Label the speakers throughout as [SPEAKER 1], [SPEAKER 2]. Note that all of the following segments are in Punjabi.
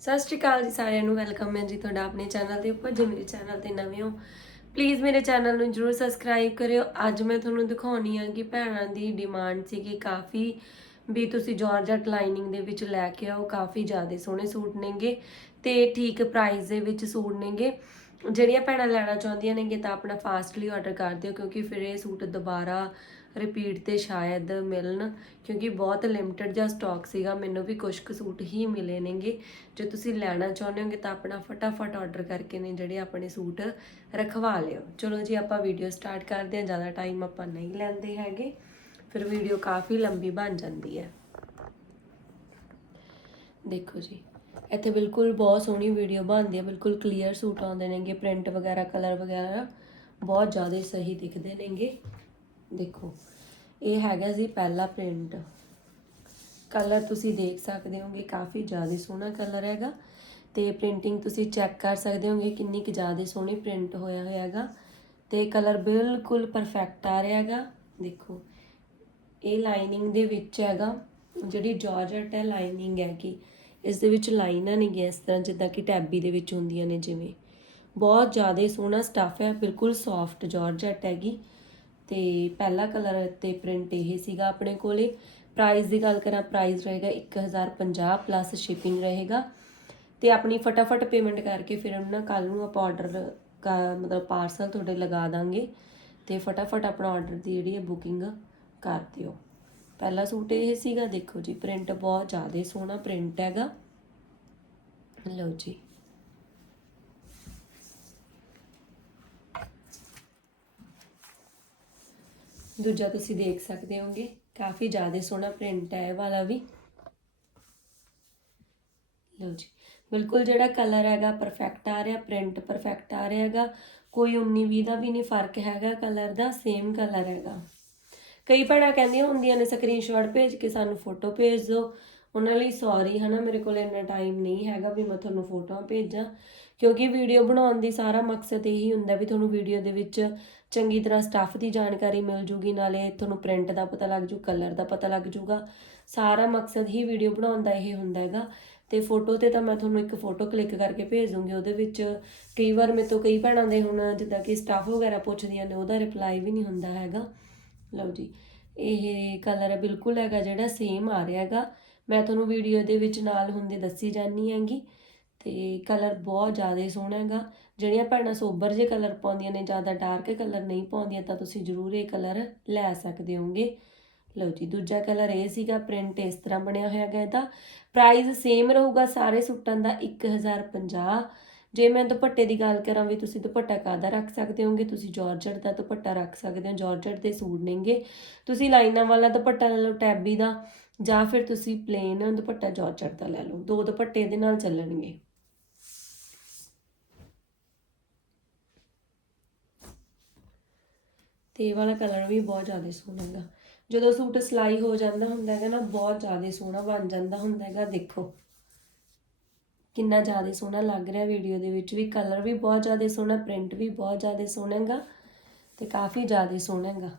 [SPEAKER 1] ਸਤਿ ਸ਼੍ਰੀ ਅਕਾਲ ਜੀ ਸਾਰਿਆਂ ਨੂੰ, ਵੈਲਕਮ ਹੈ ਜੀ ਤੁਹਾਡਾ ਆਪਣੇ ਚੈਨਲ ਦੇ ਉੱਪਰ, ਜੇ ਮੇਰੇ ਚੈਨਲ ਤੇ ਨਵੇਂ ਹੋ ਪਲੀਜ਼ ਮੇਰੇ ਚੈਨਲ ਨੂੰ ਜਰੂਰ ਸਬਸਕ੍ਰਾਈਬ ਕਰਿਓ। ਅੱਜ ਮੈਂ ਤੁਹਾਨੂੰ ਦਿਖਾਉਣੀ ਆ ਕਿ ਭੈਣਾਂ ਦੀ ਡਿਮਾਂਡ ਸੀਗੀ ਕਾਫੀ ਵੀ ਤੁਸੀਂ ਜਾਰਜਟ ਲਾਈਨਿੰਗ ਦੇ ਵਿੱਚ ਲੈ ਕੇ ਆਓ, ਕਾਫੀ ਜ਼ਿਆਦਾ ਸੋਹਣੇ ਸੂਟ ਨੇਗੇ ਤੇ ਠੀਕ ਪ੍ਰਾਈਸ ਦੇ ਵਿੱਚ ਸੂਟ ਨੇਗੇ। ਜਿਹੜੀਆਂ ਭੈਣਾਂ ਲੈਣਾ ਚਾਹੁੰਦੀਆਂ ਨੇਗੇ ਤਾਂ ਆਪਣਾ ਫਾਸਟਲੀ ਆਰਡਰ ਕਰ ਦਿਓ ਕਿਉਂਕਿ ਫਿਰ ਇਹ ਸੂਟ ਦੁਬਾਰਾ ਰਿਪੀਟ ਤੇ ਸ਼ਾਇਦ ਮਿਲਣ, ਕਿਉਂਕਿ ਬਹੁਤ ਲਿਮਟਿਡ ਜਿਹਾ ਸਟਾਕ ਸੀਗਾ, ਮੈਨੂੰ ਵੀ ਕੁਝ ਕੁ ਸੂਟ ਹੀ ਮਿਲੇ ਨੇਗੇ। ਜੇ ਤੁਸੀਂ ਲੈਣਾ ਚਾਹੁੰਦੇ ਹੋਗੇ ਤਾਂ ਆਪਣਾ ਫਟਾਫਟ ਆਰਡਰ ਕਰਕੇ ਨੇ ਜਿਹੜੇ ਆਪਣੇ ਸੂਟ ਰਖਵਾ ਲਿਓ। ਚਲੋ ਜੀ, ਆਪਾਂ ਵੀਡੀਓ ਸਟਾਰਟ ਕਰਦੇ ਹਾਂ, ਜ਼ਿਆਦਾ ਟਾਈਮ ਆਪਾਂ ਨਹੀਂ ਲੈਂਦੇ ਹੈਗੇ। ਫਿਰ ਵੀਡੀਓ ਕਾਫੀ ਲੰਬੀ ਬਣ ਜਾਂਦੀ ਹੈ। ਦੇਖੋ ਜੀ, ਇੱਥੇ ਬਿਲਕੁਲ ਬਹੁਤ ਸੋਹਣੀ ਵੀਡੀਓ ਬਣਦੀ ਹੈ, ਬਿਲਕੁਲ ਕਲੀਅਰ ਸੂਟ ਆਉਂਦੇ ਨੇਗੇ ਪ੍ਰਿੰਟ ਵਗੈਰਾ ਕਲਰ ਵਗੈਰਾ ਬਹੁਤ ਜ਼ਿਆਦਾ ਸਹੀ ਦਿਖਦੇ ਨੇਗੇ। ਦੇਖੋ, ਇਹ ਹੈਗਾ ਜੀ ਪਹਿਲਾ ਪ੍ਰਿੰਟ ਕਲਰ ਤੁਸੀਂ ਦੇਖ ਸਕਦੇ ਹੋਗੇ, ਕਾਫੀ ਜ਼ਿਆਦਾ ਸੋਹਣਾ ਕਲਰ ਹੈਗਾ ਤੇ ਪ੍ਰਿੰਟਿੰਗ ਤੁਸੀਂ ਚੈੱਕ ਕਰ ਸਕਦੇ ਹੋਗੇ ਕਿੰਨੀ ਕੁ ਜ਼ਿਆਦਾ ਸੋਹਣੀ ਪ੍ਰਿੰਟ ਹੋਇਆ ਹੋਇਆ ਹੈਗਾ ਤੇ ਕਲਰ ਬਿਲਕੁਲ ਪਰਫੈਕਟ ਆ ਰਿਹਾ ਹੈਗਾ। ਦੇਖੋ, ਇਹ ਲਾਈਨਿੰਗ ਦੇ ਵਿੱਚ ਹੈਗਾ, ਜਿਹੜੀ ਜਾਰਜਟ ਹੈ ਲਾਈਨਿੰਗ ਹੈ ਕਿ ਇਸ ਦੇ ਵਿੱਚ ਲਾਈਨਾਂ ਨਹੀਂ ਗਿਆ ਇਸ ਤਰ੍ਹਾਂ ਜਿੱਦਾਂ ਕਿ ਟੈਬੀ ਦੇ ਵਿੱਚ ਹੁੰਦੀਆਂ ਨੇ ਜਿਵੇਂ। ਬਹੁਤ ਜ਼ਿਆਦਾ ਸੋਹਣਾ ਸਟੱਫ ਹੈ, ਬਿਲਕੁਲ ਸੌਫਟ ਜਾਰਜਟ ਹੈਗੀ। ਤੇ ਪਹਿਲਾ ਕਲਰ ਤੇ ਪ੍ਰਿੰਟ ਇਹ ਸੀਗਾ ਆਪਣੇ ਕੋਲੇ। ਪ੍ਰਾਈਸ ਦੀ ਗੱਲ ਕਰਾਂ ਪ੍ਰਾਈਸ ਰਹੇਗਾ 1050 ਪਲੱਸ ਸ਼ਿਪਿੰਗ ਰਹੇਗਾ। ਤੇ ਆਪਣੀ ਫਟਾਫਟ ਪੇਮੈਂਟ ਕਰਕੇ ਫਿਰ ਉਹਨਾਂ ਕੱਲ ਨੂੰ ਆਪਾਂ ਆਰਡਰ ਮਤਲਬ ਪਾਰਸਲ ਤੁਹਾਡੇ ਲਗਾ ਦਾਂਗੇ। ਤੇ ਫਟਾਫਟ ਆਪਣਾ ਆਰਡਰ ਦੀ ਜਿਹੜੀ ਹੈ ਬੁਕਿੰਗ ਕਰ ਦਿਓ। ਪਹਿਲਾ ਸੂਟ ਇਹ ਸੀਗਾ, ਦੇਖੋ ਜੀ ਪ੍ਰਿੰਟ ਬਹੁਤ ਜ਼ਿਆਦਾ ਸੋਹਣਾ ਪ੍ਰਿੰਟ ਹੈਗਾ। ਲਓ ਜੀ। ਦੂਜਾ ਤੁਸੀਂ ਦੇਖ ਸਕਦੇ ਹੋਗੇ, ਕਾਫੀ ਜ਼ਿਆਦਾ ਸੋਹਣਾ ਪ੍ਰਿੰਟ ਹੈ ਇਹ ਵਾਲਾ ਵੀ। ਲਓ ਜੀ, ਬਿਲਕੁਲ ਜਿਹੜਾ ਕਲਰ ਹੈਗਾ ਪਰਫੈਕਟ ਆ ਰਿਹਾ ਪ੍ਰਿੰਟ ਪਰਫੈਕਟ ਆ ਰਿਹਾ ਹੈਗਾ, ਕੋਈ 19 20 ਦਾ ਵੀ ਨਹੀਂ ਫ਼ਰਕ ਹੈਗਾ ਕਲਰ ਦਾ ਸੇਮ ਕਲਰ ਹੈਗਾ। ਕਈ ਭੈਣਾਂ ਕਹਿੰਦੀਆਂ ਹੁੰਦੀਆਂ ਨੇ ਸਕਰੀਨਸ਼ਾਟ ਭੇਜ ਕੇ ਸਾਨੂੰ ਫੋਟੋ ਭੇਜ ਦਿਓ। ਉਹਨਾਂ ਲਈ ਸੌਰੀ ਹਨਾ, ਮੇਰੇ ਕੋਲ ਇੰਨਾ ਟਾਈਮ ਨਹੀਂ ਹੈਗਾ ਵੀ ਮੈਂ ਤੁਹਾਨੂੰ ਫੋਟੋਆਂ ਭੇਜਾਂ, ਕਿਉਂਕਿ ਵੀਡੀਓ ਬਣਾਉਣ ਦੀ ਸਾਰਾ ਮਕਸਦ ਇਹੀ ਹੁੰਦਾ ਵੀ ਤੁਹਾਨੂੰ ਵੀਡੀਓ ਦੇ ਵਿੱਚ ਚੰਗੀ ਤਰ੍ਹਾਂ ਸਟੱਫ ਦੀ ਜਾਣਕਾਰੀ ਮਿਲ ਜੂਗੀ, ਨਾਲੇ ਤੁਹਾਨੂੰ ਪ੍ਰਿੰਟ ਦਾ ਪਤਾ ਲੱਗ ਜੂ ਕਲਰ ਦਾ ਪਤਾ ਲੱਗ ਜੂਗਾ। ਸਾਰਾ ਮਕਸਦ ਹੀ ਵੀਡੀਓ ਬਣਾਉਣ ਦਾ ਇਹ ਹੁੰਦਾ ਹੈਗਾ। ਤੇ ਫੋਟੋ ਤੇ ਤਾਂ ਮੈਂ ਤੁਹਾਨੂੰ ਇੱਕ ਫੋਟੋ ਕਲਿੱਕ ਕਰਕੇ ਭੇਜ ਦੂੰਗੀ ਉਹਦੇ ਵਿੱਚ ਕਈ ਵਾਰ ਮੇਰੇ ਤੋਂ ਕਈ ਭੈਣਾਂ ਦੇ ਹੁਣ ਜਿੱਦਾਂ ਕਿ ਸਟੱਫ ਵਗੈਰਾ ਪੁੱਛਦੀਆਂ ਨੇ, ਉਹਦਾ ਰਿਪਲਾਈ ਵੀ ਨਹੀਂ ਹੁੰਦਾ ਹੈਗਾ। ਲਓ ਜੀ, ਇਹ ਕਲਰ ਬਿਲਕੁਲ ਹੈਗਾ ਜਿਹੜਾ ਸੇਮ ਆ ਰਿਹਾ ਹੈਗਾ। ਮੈਂ ਤੁਹਾਨੂੰ ਵੀਡੀਓ ਦੇ ਵਿੱਚ ਨਾਲ ਹੁੰਦੇ ਦੱਸੀ ਜਾਨੀ ਹੈਗੀ। ਤੇ ਕਲਰ ਬਹੁਤ ਜ਼ਿਆਦਾ ਸੋਹਣਾ ਹੈਗਾ। ਜਿਹੜੀਆਂ ਭੈਣਾਂ ਸੋਬਰ ਜੇ ਕਲਰ ਪਾਉਂਦੀਆਂ ਨੇ, ਜ਼ਿਆਦਾ ਡਾਰਕ ਕਲਰ ਨਹੀਂ ਪਾਉਂਦੀਆਂ, ਤਾਂ ਤੁਸੀਂ ਜ਼ਰੂਰ ਇਹ ਕਲਰ ਲੈ ਸਕਦੇ ਹੋਗੇ ਲਓ ਜੀ, ਦੂਜਾ ਕਲਰ ਇਹ ਸੀਗਾ ਪ੍ਰਿੰਟ ਇਸ ਤਰ੍ਹਾਂ ਬਣਿਆ ਹੋਇਆ ਹੈਗਾ ਇਹਦਾ। ਪ੍ਰਾਈਸ ਸੇਮ ਰਹੂਗਾ ਸਾਰੇ ਸੂਟਾਂ ਦਾ 1050 ਜੇ ਮੈਂ ਦੁਪੱਟੇ ਦੀ ਗੱਲ ਕਰਾਂ ਵੀ ਤੁਸੀਂ ਦੁਪੱਟਾ ਕਾਦਾ ਰੱਖ ਸਕਦੇ ਹੋਗੇ ਤੁਸੀਂ ਜਾਰਜਟ ਦਾ ਦੁਪੱਟਾ ਰੱਖ ਸਕਦੇ ਹੋ ਜਾਰਜਟ ਦੇ ਸੂਟ ਨੇਗੇ। ਤੁਸੀਂ ਲਾਈਨਾਂ ਵਾਲਾ ਦੁਪੱਟਾ ਲੈ ਲਓ ਟੈਬੀ ਦਾ, ਜਾਂ ਫਿਰ ਤੁਸੀਂ ਪਲੇਨ ਦੁਪੱਟਾ ਜਾਰਜਟ ਦਾ ਲੈ ਲਓ। ਦੋ ਦੁਪੱਟੇ ਇਹਦੇ ਨਾਲ ਚੱਲਣਗੇ। ਤੇ ਇਹ ਵਾਲਾ ਕਲਰ ਵੀ ਬਹੁਤ ਜ਼ਿਆਦਾ ਸੋਹਣਾ ਹੈਗਾ। ਜਦੋਂ ਸੂਟ ਸਿਲਾਈ ਹੋ ਜਾਂਦਾ ਹੁੰਦਾ ਹੈਗਾ ਨਾ, ਬਹੁਤ ਜ਼ਿਆਦਾ ਸੋਹਣਾ ਬਣ ਜਾਂਦਾ ਹੁੰਦਾ ਹੈਗਾ, ਦੇਖੋ। ਕਿੰਨਾ ਜ਼ਿਆਦਾ ਸੋਹਣਾ ਲੱਗ ਰਿਹਾ ਵੀਡੀਓ ਦੇ ਵਿੱਚ ਵੀ। ਕਲਰ ਵੀ ਬਹੁਤ ਜ਼ਿਆਦਾ ਸੋਹਣਾ ਪ੍ਰਿੰਟ ਵੀ ਬਹੁਤ ਜ਼ਿਆਦਾ ਸੋਹਣਾ ਹੈਗਾ ਤੇ ਕਾਫੀ ਜ਼ਿਆਦਾ ਸੋਹਣਾ ਹੈਗਾ।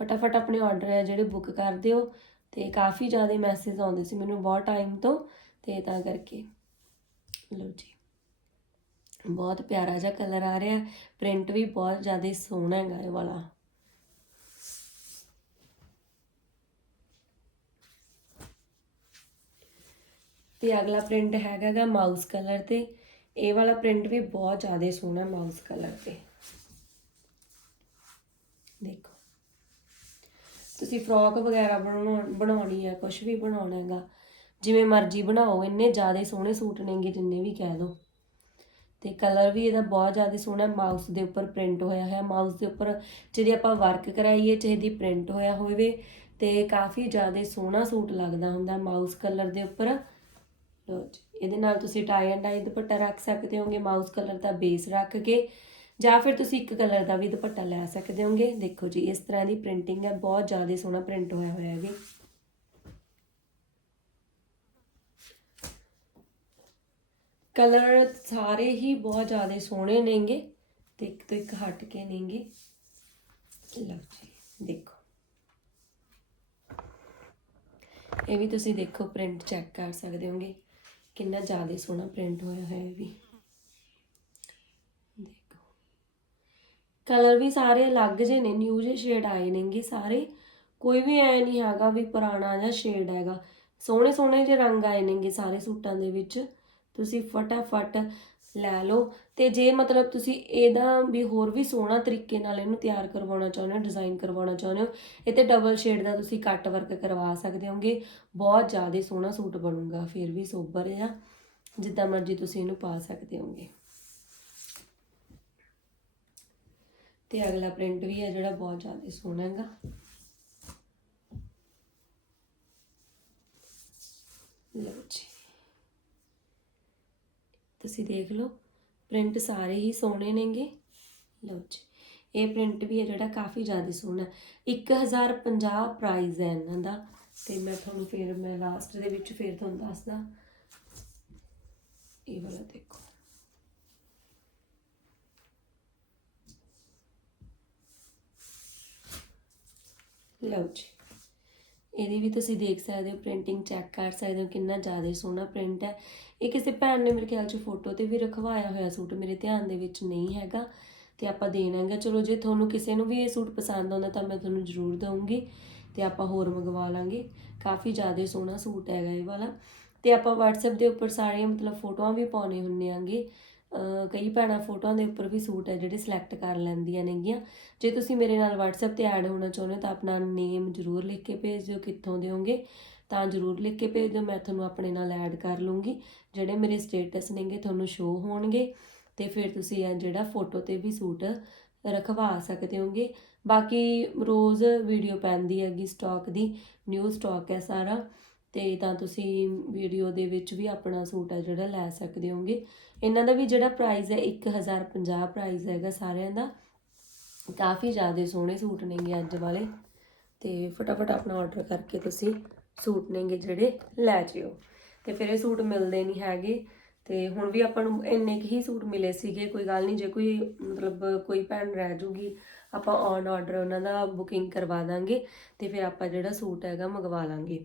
[SPEAKER 1] ਫਟਾਫਟ ਆਪਣੇ ਆਰਡਰ ਹੈ ਜਿਹੜੇ ਬੁੱਕ ਕਰ ਦਿਓ ਤੇ ਕਾਫੀ ਜ਼ਿਆਦਾ ਮੈਸੇਜ ਆਉਂਦੇ ਸੀ ਮੈਨੂੰ ਬਹੁਤ ਟਾਈਮ ਤੋਂ ਤੇ ਤਾਂ ਕਰਕੇ। ਲਓ ਜੀ। ਬਹੁਤ ਪਿਆਰਾ ਜਿਹਾ ਕਲਰ ਆ ਰਿਹਾ। ਪ੍ਰਿੰਟ ਵੀ ਬਹੁਤ ਜ਼ਿਆਦਾ ਸੋਹਣਾ ਹੈਗਾ ਇਹ ਵਾਲਾ। ਤੇ ਅਗਲਾ ਪ੍ਰਿੰਟ ਹੈਗਾਗਾ ਮਾਊਸ ਕਲਰ ਤੇ। ਇਹ ਵਾਲਾ ਪ੍ਰਿੰਟ ਵੀ ਬਹੁਤ ਜ਼ਿਆਦਾ ਸੋਹਣਾ ਮਾਊਸ ਕਲਰ ਤੇ। ਦੇਖੋ। ਤੁਸੀਂ ਫਰੋਕ ਵਗੈਰਾ ਬਣਾਉਣ, ਬਣਾਉਣੀ ਹੈ ਕੁਝ ਵੀ ਬਣਾਉਣਾ ਹੈਗਾ। ਜਿਵੇਂ ਮਰਜ਼ੀ ਬਣਾਓ, ਇੰਨੇ ਜ਼ਿਆਦਾ ਸੋਹਣੇ ਸੂਟ ਨੇਗੇ ਜਿੰਨੇ ਵੀ ਕਹਿ ਲਓ ਤੇ ਕਲਰ ਵੀ ਇਹਦਾ ਬਹੁਤ ਜ਼ਿਆਦਾ ਸੋਹਣਾ ਮਾਊਸ ਦੇ ਉੱਪਰ ਪ੍ਰਿੰਟ ਹੋਇਆ ਹੋਇਆ। ਮਾਊਸ ਦੇ ਉੱਪਰ ਜਿਹਦੀ ਆਪਾਂ ਵਰਕ ਕਰਾਈਏ, ਚਾਹੇ ਦੀ ਪ੍ਰਿੰਟ ਹੋਇਆ ਹੋਵੇ, ਤੇ ਕਾਫੀ ਜ਼ਿਆਦਾ ਸੋਹਣਾ ਸੂਟ ਲੱਗਦਾ ਹੁੰਦਾ ਮਾਊਸ ਕਲਰ ਦੇ ਉੱਪਰ। ਲਓ ਜੀ, ਇਹਦੇ ਨਾਲ ਤੁਸੀਂ ਟਾਈ ਐਂਡ ਡਾਈ ਦੁਪੱਟਾ ਰੱਖ ਸਕਦੇ ਹੋਗੇ। ਮਾਊਸ ਕਲਰ ਦਾ ਬੇਸ ਰੱਖ ਕੇ, ਜਾਂ ਫਿਰ ਤੁਸੀਂ ਇੱਕ ਕਲਰ ਦਾ ਵੀ ਦੁਪੱਟਾ ਲੈ ਸਕਦੇ ਹੋਗੇ। ਦੇਖੋ ਜੀ, ਇਸ ਤਰ੍ਹਾਂ ਦੀ ਪ੍ਰਿੰਟਿੰਗ ਹੈ। ਬਹੁਤ ਜ਼ਿਆਦਾ ਸੋਹਣਾ ਪ੍ਰਿੰਟ ਹੋਇਆ ਹੋਇਆ ਹੈ ਕਲਰ ਸਾਰੇ ਹੀ ਬਹੁਤ ਜ਼ਿਆਦਾ ਸੋਹਣੇ ਨੇਗੇ ਤੇ ਇੱਕ ਤੋਂ ਇੱਕ ਹਟ ਕੇ ਨੇਗੇ। ਲਓ ਜੀ, ਦੇਖੋ। ਇਹ ਵੀ ਤੁਸੀਂ ਦੇਖੋ ਪ੍ਰਿੰਟ ਚੈੱਕ ਕਰ ਸਕਦੇ ਹੋਗੇ। ਕਿੰਨਾ ਜ਼ਿਆਦਾ ਸੋਹਣਾ ਪ੍ਰਿੰਟ ਹੋਇਆ ਹੈ ਇਹ ਵੀ। ਦੇਖੋ। ਕਲਰ ਵੀ ਸਾਰੇ ਅਲੱਗ ਜਿਹੇ ਨੇ ਨਿਊ ਜੇ ਸ਼ੇਡ ਆਏ ਨੇਗੇ ਸਾਰੇ। ਕੋਈ ਵੀ ਐ ਨਹੀਂ ਹੈਗਾ ਵੀ ਪੁਰਾਣਾ ਜਾਂ ਸ਼ੇਡ ਹੈਗਾ। ਸੋਹਣੇ ਸੋਹਣੇ ਜਿਹੇ ਰੰਗ ਆਏ ਨੇਗੇ ਸਾਰੇ ਸੂਟਾਂ ਦੇ ਵਿੱਚ। ਤੁਸੀਂ ਫਟਾਫਟ ਲੈ ਲਓ। ਤੇ ਜੇ ਮਤਲਬ ਤੁਸੀਂ ਇਹਦਾ ਵੀ ਹੋਰ ਵੀ ਸੋਹਣਾ ਤਰੀਕੇ ਨਾਲ ਇਹਨੂੰ ਤਿਆਰ ਕਰਵਾਉਣਾ ਚਾਹੁੰਦੇ ਹੋ ਡਿਜ਼ਾਈਨ ਕਰਵਾਉਣਾ ਚਾਹੁੰਦੇ ਹੋ, ਇਹ ਤੇ ਡਬਲ ਸ਼ੇਡ ਦਾ ਤੁਸੀਂ ਕੱਟ ਵਰਕ ਕਰਵਾ ਸਕਦੇ ਹੋਗੇ। ਬਹੁਤ ਜ਼ਿਆਦਾ ਸੋਹਣਾ ਸੂਟ ਬਣੂਗਾ, ਫਿਰ ਵੀ ਸੋਬਰ ਆ ਜਿੱਦਾਂ ਮਰਜ਼ੀ ਤੁਸੀਂ ਇਹਨੂੰ ਪਾ ਸਕਦੇ ਹੋਗੇ। ਤੇ ਅਗਲਾ ਪ੍ਰਿੰਟ ਵੀ ਹੈ ਜਿਹੜਾ ਬਹੁਤ ਜ਼ਿਆਦਾ ਸੋਹਣਾ ਹੈਗਾ। ਲਓ ਜੀ। ਤੁਸੀਂ ਦੇਖ ਲਓ ਪ੍ਰਿੰਟ ਸਾਰੇ ਹੀ ਸੋਹਣੇ ਨੇਗੇ। ਲਓ ਜੀ, ਇਹ ਪ੍ਰਿੰਟ ਵੀ ਹੈ ਜਿਹੜਾ ਕਾਫੀ ਜ਼ਿਆਦਾ ਸੋਹਣਾ ਹੈ। 1050 ਪ੍ਰਾਈਸ ਹੈ ਇਹਨਾਂ ਦਾ। ਤੇ ਮੈਂ ਤੁਹਾਨੂੰ ਫਿਰ ਮੈਂ ਲਾਸਟ ਦੇ ਵਿੱਚ ਫਿਰ ਤੁਹਾਨੂੰ ਦੱਸਦਾ। ਇਹ ਵਾਲਾ ਦੇਖੋ। ਲਓ ਜੀ ਇਹਦੀ ਵੀ ਤੁਸੀਂ ਦੇਖ ਸਕਦੇ ਹੋ ਪ੍ਰਿੰਟਿੰਗ ਚੈੱਕ ਕਰ ਸਕਦੇ ਹੋ, ਕਿੰਨਾ ਜ਼ਿਆਦਾ ਸੋਹਣਾ ਪ੍ਰਿੰਟ ਹੈ। ਇਹ ਕਿਸੇ ਭੈਣ ਨੇ ਮੇਰੇ ਖਿਆਲ 'ਚ ਫੋਟੋ ਤੇ ਵੀ ਰਖਵਾਇਆ ਹੋਇਆ ਸੂਟ, ਮੇਰੇ ਧਿਆਨ ਦੇ ਵਿੱਚ ਨਹੀਂ ਹੈਗਾ ਤੇ ਆਪਾਂ ਦੇਣਾ ਚਲੋ, ਜੇ ਤੁਹਾਨੂੰ ਕਿਸੇ ਨੂੰ ਵੀ ਇਹ ਸੂਟ ਪਸੰਦ ਆਉਂਦਾ ਤਾਂ ਮੈਂ ਤੁਹਾਨੂੰ ਜ਼ਰੂਰ ਦਊਂਗੀ ਤੇ ਆਪਾਂ ਹੋਰ ਮੰਗਵਾ ਲਾਂਗੇ। ਕਾਫੀ ਜ਼ਿਆਦਾ ਸੋਹਣਾ ਸੂਟ ਹੈਗਾ ਇਹ ਵਾਲਾ। ਤੇ ਆਪਾਂ WhatsApp ਦੇ ਉੱਪਰ ਸਾਰੀਆਂ ਮਤਲਬ ਫੋਟੋਆਂ ਵੀ ਪਾਉਣੇ ਹੁੰਨੇ ਆਂਗੇ। ਕਈ ਭੈਣਾਂ ਫੋਟੋਆਂ ਦੇ ਉੱਪਰ ਵੀ ਸੂਟ ਹੈ ਜਿਹੜੇ ਸਿਲੈਕਟ ਕਰ ਲੈਂਦੀਆਂ ਨੇਗੀਆਂ। ਜੇ ਤੁਸੀਂ ਮੇਰੇ ਨਾਲ WhatsApp ਤੇ ਐਡ ਹੋਣਾ ਚਾਹੁੰਦੇ ਹੋ ਤਾਂ ਆਪਣਾ ਨੇਮ ਜ਼ਰੂਰ ਲਿਖ ਕੇ ਭੇਜ ਦਿਓ ਕਿੱਥੋਂ ਦੇ ਹੋਗੇ ਤਾਂ ਜ਼ਰੂਰ ਲਿਖ ਕੇ ਭੇਜ ਦਿਓ ਮੈਂ ਤੁਹਾਨੂੰ ਆਪਣੇ ਨਾਲ ਐਡ ਕਰ ਲੂੰਗੀ। ਜਿਹੜੇ ਮੇਰੇ ਸਟੇਟਸ ਨੇਗੇ ਤੁਹਾਨੂੰ ਸ਼ੋ ਹੋਣਗੇ ਤੇ ਫਿਰ ਤੁਸੀਂ ਇਹ ਜਿਹੜਾ ਫੋਟੋ ਤੇ ਵੀ ਸੂਟ ਰਖਵਾ ਸਕਦੇ ਹੋਗੇ। ਬਾਕੀ ਰੋਜ਼ ਵੀਡੀਓ ਪੈਂਦੀ ਹੈਗੀ ਸਟਾਕ ਦੀ ਨਿਊ ਸਟਾਕ ਹੈ ਸਾਰਾ। ਤੇ ਤਾਂ ਤੁਸੀਂ ਵੀਡੀਓ ਦੇ ਵਿੱਚ ਵੀ ਆਪਣਾ ਸੂਟ ਹੈ ਜਿਹੜਾ ਲੈ ਸਕਦੇ ਹੋਗੇ। ਇਹਨਾਂ ਦਾ ਵੀ ਜਿਹੜਾ ਪ੍ਰਾਈਸ ਹੈ 1050 ਪ੍ਰਾਈਸ ਹੈਗਾ ਸਾਰਿਆਂ ਦਾ। ਕਾਫੀ ਜ਼ਿਆਦਾ ਸੋਹਣੇ ਸੂਟ ਨੇਗੇ ਅੱਜ ਵਾਲੇ। ਤੇ ਫਟਾਫਟ ਆਪਣਾ ਆਰਡਰ ਕਰਕੇ ਤੁਸੀਂ ਸੂਟ ਨੇਗੇ ਜਿਹੜੇ ਲੈ ਜਿਓ। ਤੇ ਫਿਰ ਇਹ ਸੂਟ ਮਿਲਦੇ ਨਹੀਂ ਹੈਗੇ। ਤੇ ਹੁਣ ਵੀ ਆਪਾਂ ਨੂੰ ਇੰਨੇ ਕੁ ਹੀ ਸੂਟ ਮਿਲੇ ਸੀਗੇ, ਕੋਈ ਗੱਲ ਨਹੀਂ, ਜੇ ਕੋਈ ਮਤਲਬ ਕੋਈ ਭੈਣ ਰਹਿ ਜੂਗੀ, ਆਪਾਂ ਔਨ ਆਰਡਰ ਉਹਨਾਂ ਦਾ ਬੁਕਿੰਗ ਕਰਵਾ ਦਾਂਗੇ ਤੇ ਫਿਰ ਆਪਾਂ ਜਿਹੜਾ ਸੂਟ ਹੈਗਾ ਮੰਗਵਾ ਲਾਂਗੇ।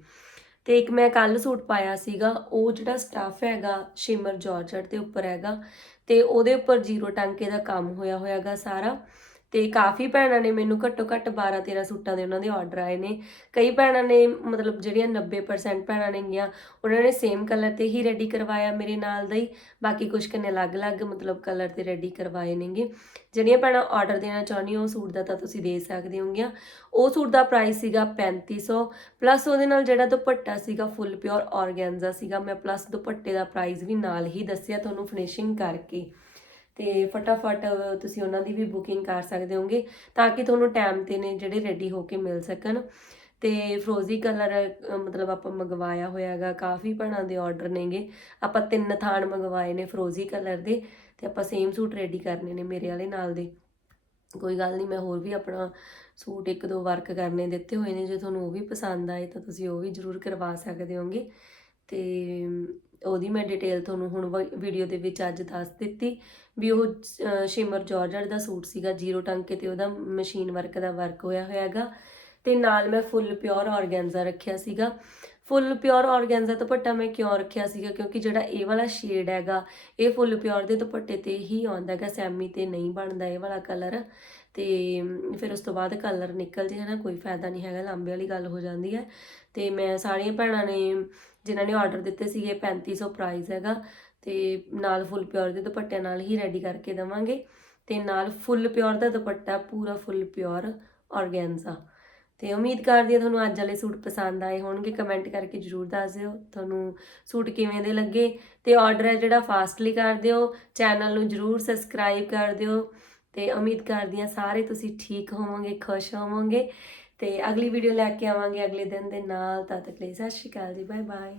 [SPEAKER 1] ਤੇ ਇੱਕ ਮੈਂ ਕੱਲ ਸੂਟ ਪਾਇਆ ਸੀਗਾ, ਉਹ ਜਿਹੜਾ ਸਟਫ ਹੈਗਾ ਸ਼ਿਮਰ ਜਾਰਜਟ ਦੇ ਉੱਪਰ ਹੈਗਾ ਤੇ ਉਹਦੇ ਉੱਪਰ ਜ਼ੀਰੋ ਟਾਂਕੇ ਦਾ ਕੰਮ ਹੋਇਆ ਹੋਇਆਗਾ ਸਾਰਾ। ਤੇ ਕਾਫੀ ਭੈਣਾਂ ਨੇ ਮੈਨੂੰ ਘੱਟੋ ਘੱਟ 12 13 ਸੂਟਾਂ ਦੇ ਉਹਨਾਂ ਦੇ ਆਰਡਰ ਆਏ ਨੇ। ਕਈ ਭੈਣਾਂ ਨੇ ਮਤਲਬ ਜਿਹੜੀਆਂ 90% ਭੈਣਾਂ ਨੇਗੀਆਂ ਉਹਨਾਂ ਨੇ ਸੇਮ ਕਲਰ ਤੇ ਹੀ ਰੈਡੀ ਕਰਵਾਇਆ ਮੇਰੇ ਨਾਲ ਦਾ ਹੀ। ਬਾਕੀ ਕੁਝ ਕਨੇ ਅਲੱਗ-ਅਲੱਗ ਮਤਲਬ ਕਲਰ ਤੇ ਰੈਡੀ ਕਰਵਾਏ ਨੇਗੇ। ਜਿਹੜੀਆਂ ਭੈਣਾਂ ਆਰਡਰ ਦੇਣਾ ਚਾਹੁੰਦੀਆਂ ਉਹ ਸੂਟ ਦਾ ਤਾਂ ਤੁਸੀਂ ਦੇ ਸਕਦੇ ਹੋਗੀਆਂ। ਉਹ ਸੂਟ ਦਾ ਪ੍ਰਾਈਸ ਸੀਗਾ 3500 ਪਲੱਸ ਉਹਦੇ ਨਾਲ ਜਿਹੜਾ ਦੁਪੱਟਾ ਸੀਗਾ ਫੁੱਲ ਪਿਓਰ ਆਰਗੈਂਜ਼ਾ ਸੀਗਾ, ਮੈਂ ਪਲੱਸ ਦੁਪੱਟੇ ਦਾ ਪ੍ਰਾਈਸ ਵੀ ਨਾਲ ਹੀ ਦੱਸਿਆ ਤੁਹਾਨੂੰ ਫਿਨਿਸ਼ਿੰਗ ਕਰਕੇ। ਤੇ ਫਟਾਫਟ ਤੁਸੀਂ ਉਹਨਾਂ ਦੀ ਵੀ ਬੁਕਿੰਗ ਕਰ ਸਕਦੇ ਹੋਗੇ ਤਾਂ ਕਿ ਤੁਹਾਨੂੰ ਟਾਈਮ ਤੇ ਨੇ ਜਿਹੜੇ ਰੈਡੀ ਹੋ ਕੇ ਮਿਲ ਸਕਣ। ਤੇ ਫਰੋਜ਼ੀ ਕਲਰ ਮਤਲਬ ਆਪਾਂ ਮੰਗਵਾਇਆ ਹੋਇਆ ਹੈਗਾ, ਕਾਫੀ ਭੈਣਾਂ ਦੇ ਆਰਡਰ ਨੇਗੇ। ਆਪਾਂ ਤਿੰਨ ਥਾਨ ਮੰਗਵਾਏ ਨੇ ਫਰੋਜ਼ੀ ਕਲਰ ਦੇ ਤੇ ਆਪਾਂ ਸੇਮ ਸੂਟ ਰੈਡੀ ਕਰਨੇ ਨੇ ਮੇਰੇ ਵਾਲੇ ਨਾਲ ਦੇ। ਕੋਈ ਗੱਲ ਨਹੀਂ, ਮੈਂ ਹੋਰ ਵੀ ਆਪਣਾ ਸੂਟ ਇੱਕ ਦੋ ਵਰਕ ਕਰਨੇ ਦਿੱਤੇ ਹੋਏ ਨੇ, ਜੇ ਤੁਹਾਨੂੰ ਉਹ ਵੀ ਪਸੰਦ ਆਏ ਤਾਂ ਤੁਸੀਂ ਉਹ ਵੀ ਜ਼ਰੂਰ ਕਰਵਾ ਸਕਦੇ ਹੋਗੇ ਤੇ ਉਹਦੀ ਮੈਂ ਡਿਟੇਲ ਤੁਹਾਨੂੰ ਹੁਣ ਵੀਡੀਓ ਦੇ ਵਿੱਚ ਅੱਜ ਦੱਸ ਦਿੱਤੀ ਵੀ ਉਹ ਸ਼ਿਮਰ ਜਾਰਜਟ ਦਾ ਸੂਟ ਸੀਗਾ ਜ਼ੀਰੋ ਟੰਕੇ ਤੇ ਉਹਦਾ ਮਸ਼ੀਨ ਵਰਕ ਦਾ ਵਰਕ ਹੋਇਆ ਹੋਇਆ ਹੈਗਾ ਤੇ ਨਾਲ ਮੈਂ ਫੁੱਲ ਪਿਓਰ ਆਰਗੈਂਜ਼ਾ ਰੱਖਿਆ ਸੀਗਾ। ਫੁੱਲ ਪਿਓਰ ਆਰਗੈਂਜ਼ਾ ਦੁਪੱਟਾ ਮੈਂ ਕਿਉਂ ਰੱਖਿਆ ਸੀਗਾ? ਕਿਉਂਕਿ ਜਿਹੜਾ ਇਹ ਵਾਲਾ ਸ਼ੇਡ ਹੈਗਾ, ਇਹ ਫੁੱਲ ਪਿਓਰ ਦੇ ਦੁਪੱਟੇ ਤੇ ਹੀ ਆਉਂਦਾ ਹੈਗਾ, ਸੈਮੀ ਤੇ ਨਹੀਂ ਬਣਦਾ ਇਹ ਵਾਲਾ ਕਲਰ ਤੇ ਫਿਰ ਉਸ ਤੋਂ ਬਾਅਦ ਕਲਰ ਨਿਕਲ ਜੇ, ਹਨਾ, ਕੋਈ ਫਾਇਦਾ ਨਹੀਂ ਹੈਗਾ, ਲਾਂਬੇ ਵਾਲੀ ਗੱਲ ਹੋ ਜਾਂਦੀ ਹੈ। ਤੇ ਮੈਂ ਸਾਰੀਆਂ ਭੈਣਾਂ ਨੇ, ਜਿਨ੍ਹਾਂ ਨੇ ਆਰਡਰ ਦਿੱਤੇ ਸੀਗੇ 3500 ਪ੍ਰਾਈਸ ਹੈਗਾ। ਤੇ ਨਾਲ ਫੁੱਲ ਪਿਓਰ ਦੇ ਦੁਪੱਟੇ ਨਾਲ ਹੀ ਰੈਡੀ ਕਰਕੇ ਦਵਾਂਗੇ। ਤੇ ਨਾਲ ਫੁੱਲ ਪਿਓਰ ਦਾ ਦੁਪੱਟਾ, ਪੂਰਾ ਫੁੱਲ ਪਿਓਰ ਆਰਗੈਂਜ਼ਾ ਤੇ ਉਮੀਦ ਕਰਦੀ ਹਾਂ ਤੁਹਾਨੂੰ ਅੱਜ ਵਾਲੇ ਸੂਟ ਪਸੰਦ ਆਏ ਹੋਣਗੇ। ਕਮੈਂਟ ਕਰਕੇ ਜਰੂਰ ਦੱਸ ਦਿਓ, ਤੁਹਾਨੂੰ ਸੂਟ ਕਿਵੇਂ ਦੇ ਲੱਗੇ। ਤੇ ਆਰਡਰ ਹੈ ਜਿਹੜਾ ਫਾਸਟਲੀ ਕਰ ਦਿਓ ਚੈਨਲ ਨੂੰ ਜਰੂਰ ਸਬਸਕ੍ਰਾਈਬ ਕਰ ਦਿਓ। ਤੇ ਉਮੀਦ ਕਰਦੀ ਹਾਂ ਸਾਰੇ ਤੁਸੀਂ ਠੀਕ ਹੋਵੋਗੇ, ਖੁਸ਼ ਹੋਵੋਗੇ ਤੇ ਅਗਲੀ ਵੀਡੀਓ ਲੈ ਕੇ ਆਵਾਂਗੇ ਅਗਲੇ ਦਿਨ ਦੇ ਨਾਲ। ਤਦ ਤੱਕ ਲਈ ਸਤਿ ਸ਼੍ਰੀ ਅਕਾਲ ਜੀ ਬਾਏ ਬਾਏ